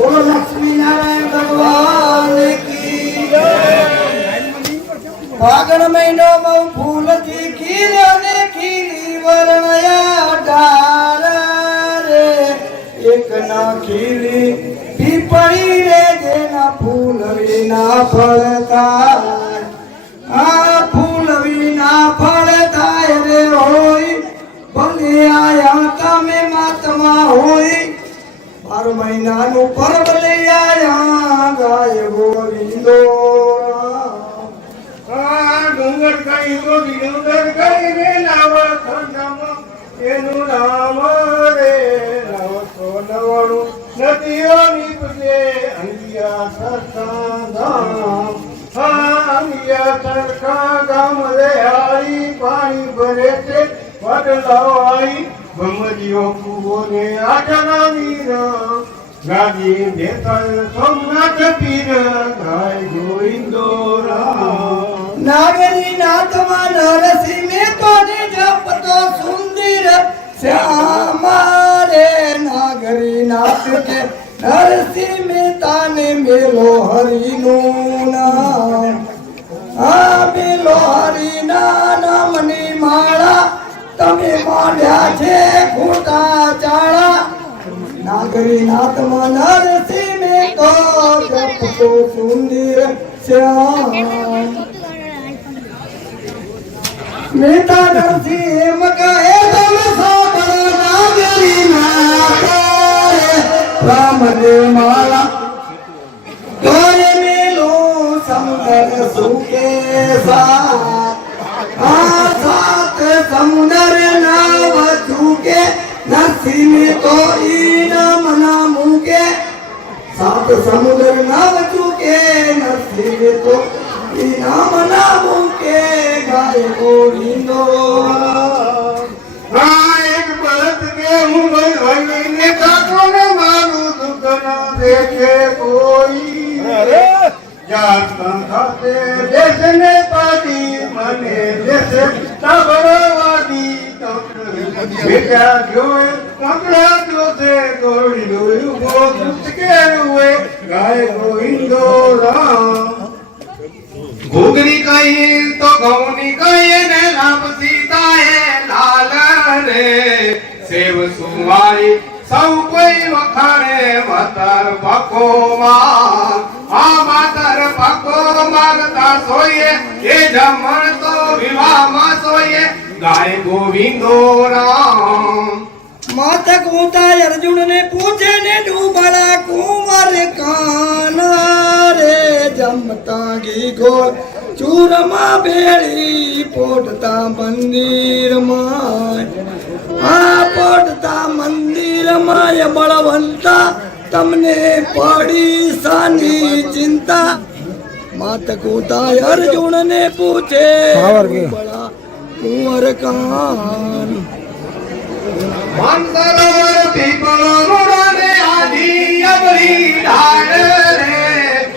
बोलो लक्ष्मी नारायण भगवान की फागण महीनो में फूल जी खिले ने खिली वर्णया डाल रे एक ना खिली पीपड़ी रे जेना फूल विना फळता फूल विना फळता रे होई भले आया तमे महात्मा होई 12 મહિનાનું પર્વ લઈ આયા ગાય ગોવિંદો ડુંગર કઈ ગોવિંદર કઈ રે નાવ ખંડમાં એનું નામ રે 999 નદીઓ નીપજે અંગિયા સરખા ગામ અંગિયા સરખા ગામ રે આઈ પાણી ભરે છે વડલાઓ આઈ ભમરીઓ કુવો ને આટલા વીર ગાદી દેતા સોમનાથ પીર ગાય ગોવિંદો રામ નાગરી નાથમાં નરસિંહ મેતો ને જપતો સુંદર શ્યામા રે નાગરી નાથ કે નરસિંહ મહેતા ને મેલો હરિનું નામ મેલો હરિના નામની માળા તમે માંડ્યા છે ખોટા ચાળા નાગરી નાથમાં નરસિંહ મેતો જપતો સુંદર શ્યામ મેતા નરસિંહ એમ કહે તમે સાંભળો નાગરી નાથ રામદેવ માળા તોય મેલો સમુદ્ર સુકે સાત સમુદ્ર નાવ ચૂકે નરસિંહ તો ઈ નામ ના મૂકે સાત સમુદ્ર નાવ ચૂકે નરસિંહ તો ઈ નામ ના મૂકે ગાય ગોવિંદો એક બળદ કે હું ભઈને કાકો ને મારું દુઃખ ના દેખે કોઈ જાતના ખાતે દેશ ને પાડી મને દેશે સાબરવાદી બેટા જોએ પકડા જોતે દોડી દોયું ગો દુષ્કે રૂએ ગાય ગોવિંદો રામ ઘૂઘરી કહીએ તો ઘઉંની કહીએ ને લાભ સીતાએ લાલ રે સેવ સુવારી સૌ કોઈ વખાણે માતર પકો આ માતર પકો માગતા સોઈએ એ જમણ તો વિવાહમાં સોઈએ ગાય ગોવિંદો રામ માથક ઉતા અર્જુન ને પૂછે ને ડૂબળા કુંવર કાના રે જમતા ઘી ગોળ ચૂરમાં બેળી પોટતા મંદિરમાં પોટતા મંદિરમાં બળવંતા તમને પડી સાની ચિંતા માતક ઉતા અર્જુન ને પૂછે ડૂબળા કુંવર કાન મંદરોર પીપળો રૂડાને આધી અબરી ઢાળ રે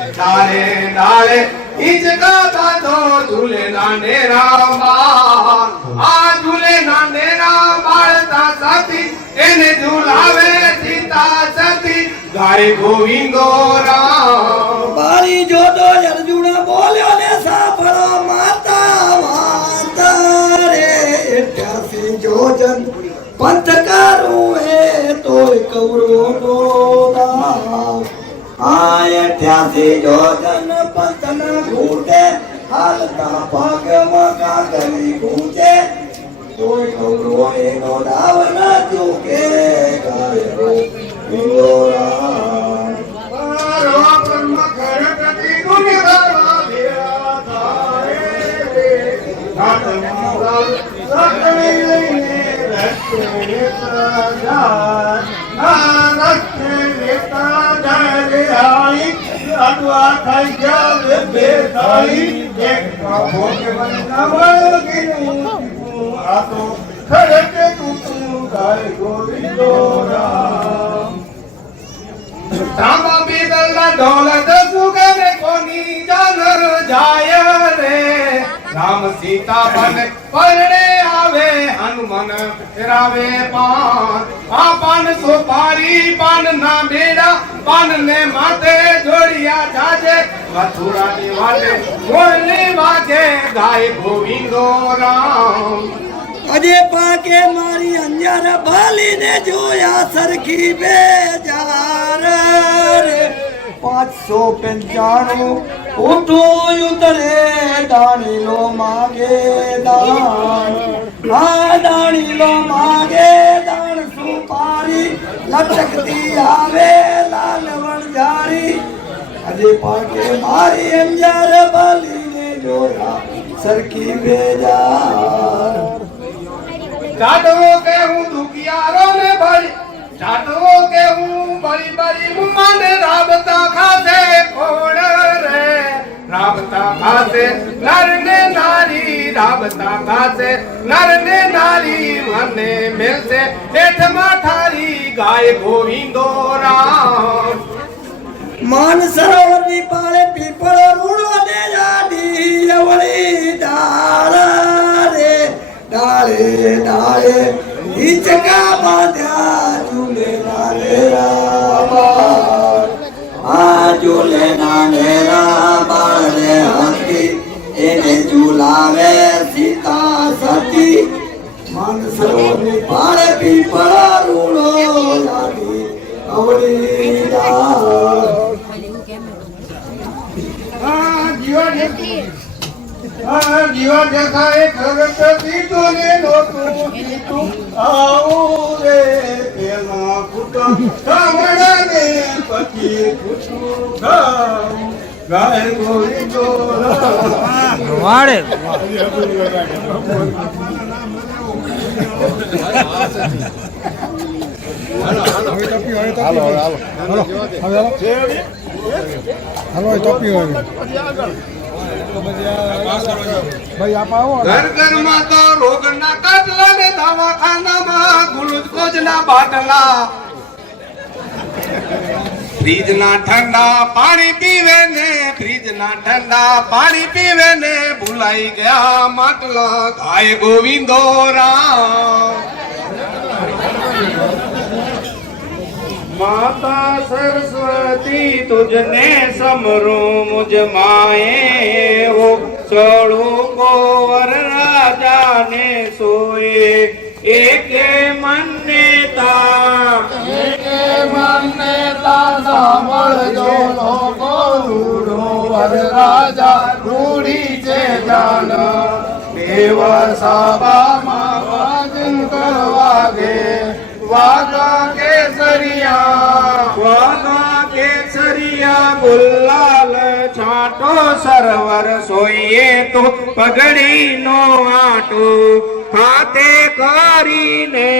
ડાળે ડાળે ઈચકા બાંધો ઝૂલે નાને રામા આ ઝૂલે નાને બાળતા સાથી એને ઝૂલાવે સીતા સતી ગાય ગોવિંદો રામ બાળી જોડો અર્જુન બોલ્યો ને સાંભળો માતા વાતા રે 88 જોજન पंथ करूं है तो कौरवों को आय 88 जोजन पंथ न घूटे हालता पग मका गली घूटे तो कौरवों एनो दाव न चूके गाय गोविंदोरा ખાઈ ગયા બે થાળી એક ભોગે મને ના વળગીનું આ તો ખડકે તું ગાય ગોવિંદો રામ તાંબા પીતળના ઢોલ સુગમે કોની જાન જાય રે રામ સીતા બન પરણે આવે હનુમાન ફેરાવે પાન સુપારી પાન ના બેડા પાન ને માથે જોડિયા જાજે મથુરાની વાટે મોરલી વાગે ગાય ગોવિંદો રામ અજે પાકે મારી અંજાર બાલીને જોયા સરખી બેજાર રે 595 ઉઠો ઉતરે દાણીલો માગે દાણ દાણીલો માગે દાણ સુપારી લટકતી આવે લાલ વણઝારી અજે પાકે મારી અંજાર બાલીને જોયા સરખી બેજાર ચાટવો કે હું દુખિયારો ને ભરી ચાટવો કે હું બળી બળી મને રાબતા ખાતે કોણ રે રાબતા ખાતે નર ને નારી રાબતા ખાતે નર ને નારી મને મિલશે હેઠમાં ઠારી ગાય ગોવિંદો રામ માન સરોવરની પાળે પીપળ રૂડો ને જાડી અવળી ડાળ રે ડાળે ડાળે ઈચકા બાંધ્યા ઝૂલે નાને ઝૂલે નાને રાબાળ રે હતી એને ઝૂલાવે સીતા સતી માન સરોવરની પાળે પીપળ રૂડો જાડી અવળી ડાળ જીવા દેખાય ખરત સીધું ને નોતું સીધું આવું રે પેલા ફૂટો કામડા ને પછી ફૂટું ખાવું ગાય ગોવિંદો વાડે હાલો ટોપી હોય ભાઈ આપ આવો ઘર ઘરમાં તો રોગના કાટલા ને દવાખાનામાં ગ્લુકોઝ ના બાટલા ફ્રીજ ના ઠંડા પાણી પીવે ને ફ્રીજ ના ઠંડા પાણી પીવે ને ભૂલાઈ ગયા માટલા ગાય ગોવિંદો રામ માતા સરસ્વતી તુજને સમરું મુજ માએ હો ચડું ગોવર રાજાને સોએ એકે મનને તા સાંભળજો લોકો રૂડો વર રાજા રૂડી છે જાન દેવ સભામાં વાજન વાગે વાગા કેસરિયા ગુલાલ છાંટો સરવર સોઈએ તો પગડી નો આટો હાથે કરીને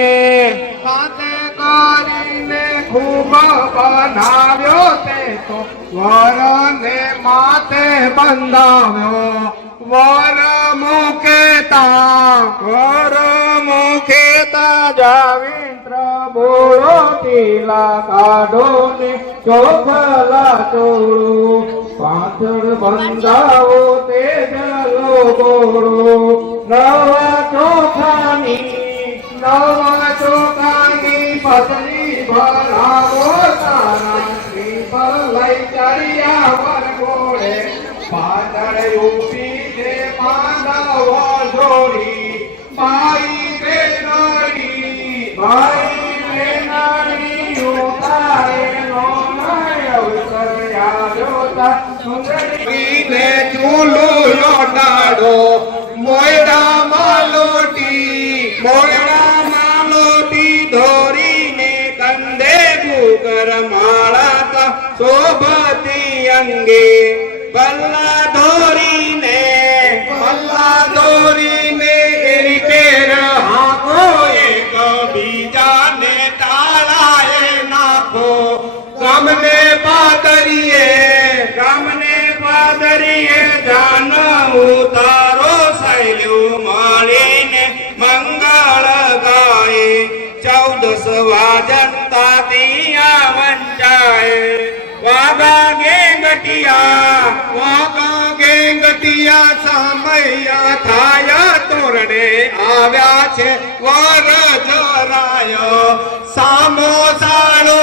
ખૂબ બનાવ્યો તે તો વરને માથે બંધાવ્યો વર મુકેતા જાવિત્ર બોળો ટીલા કાઢો ને ચોખલા ચોળું પાછળ બંધાવો તે જલો ગોળો નવા ચોખાની પતલી ભરાવો તારા શ્રીફળ લઈ ચડિયા વર ગોળે પાછળ ઉભી છે માનવ જોડી ભાઈ બેનાડી ઉતારે નો અવસર આવ્યો સુંદરીને ચૂલો લોટાડો મોયડામાં લોટી ધોરીને કંદે ગુગર માળા શોભતી અંગે પલ્લા દોરીને એની પેર હાકો એક બીજાને તાળાએ નાખો ગામને જનતા દિયા વંચાય વાગા ગેંગટિયા સમયા થાયા તોરણે આવ્યા છે વર જરાય સામો સાળો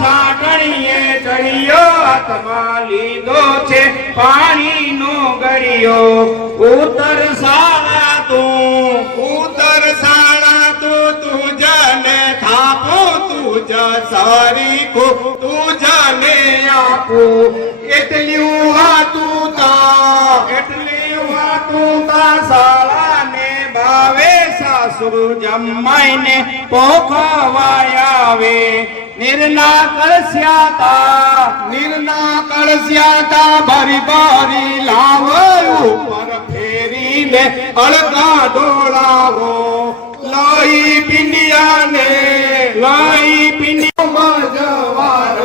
છાટણીએ ચડિયો હાથમાં લીધો છે પાણીનો ગળિયો ઉતર શાળા તું તુજને થાપો તુજ સરીખો તુજને આપું એટલી વાતું તા શાળાને ભાવે સાસુ જમાઈને પોખવાય આવે નિર્ના કળસ્યાતા ભરી ભરી લાવો ઉપર ફેરીને અળગા ડોળાવો લઈ પિંડિયા જવાર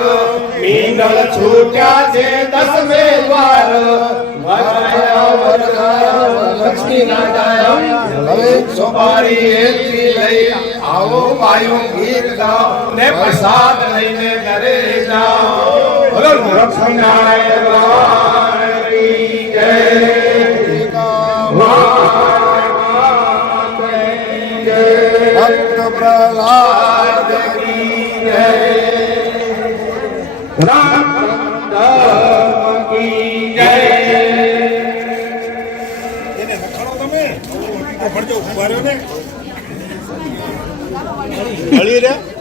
મીંડળ છૂટ્યા છે 10મે દ્વાર લક્ષ્મી નારાયણ હવે સોપારી એથી લઈ આવો પાયો ગીત ગાઓ ને પ્રસાદ લઈને ઘરે જાઓ બોલો લક્ષ્મીનારાયણ ભગવાન કી જય ભક્ત પ્રહલાદ કી જય રામ કી જય હળી રે